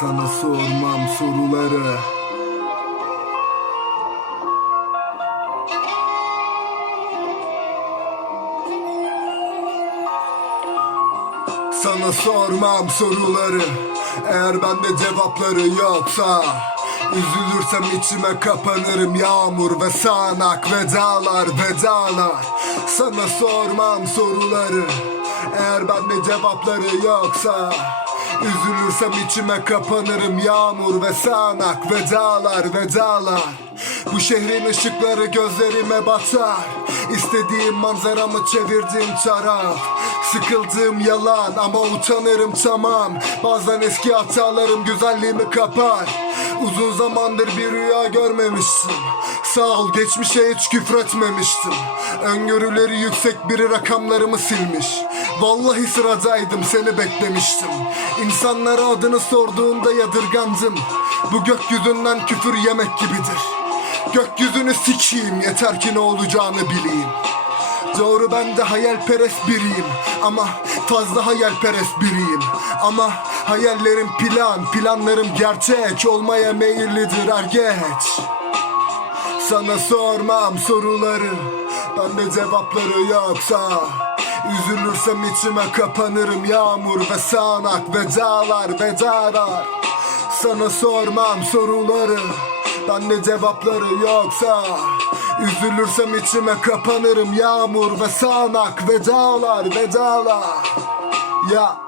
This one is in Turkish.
Sana sormam soruları. Sana sormam soruları. Eğer bende cevapları yoksa Üzülürsem içime kapanırım Yağmur ve sağanak vedalar vedalar. Sana sormam soruları. Eğer bende cevapları yoksa Üzülürsem içime kapanırım Yağmur ve sağanak vedalar vedalar. Bu şehrin ışıkları gözlerime batar. İstediğim manzaramı çevirdiğim taraf. Sıkıldığım yalan ama utanırım tamam. Bazen eski hatalarım güzelliğimi kapar. Uzun zamandır bir rüya görmemiştim Sağ ol geçmişe hiç küfretmemiştim Öngörüleri yüksek biri rakamlarımı silmiş. Vallahi sıradaydım seni beklemiştim. İnsanlara adını sorduğunda yadırgandım Bu gökyüzünden küfür yemek gibidir. Gökyüzünü sikeyim yeter ki ne olacağını bileyim. Doğru ben de hayalperest biriyim Ama fazla hayalperest biriyim. Ama hayallerim plan Planlarım gerçek. Olmaya meyillidir er geç Sana sormam soruları Bende cevapları yoksa. Üzülürsem içime kapanırım Yağmur ve sağanak ve dağlar ve dağlar Sana sormam soruları Bende cevapları yoksa. Üzülürsem içime kapanırım Yağmur ve sağanak ve dağlar ve dağlar Ya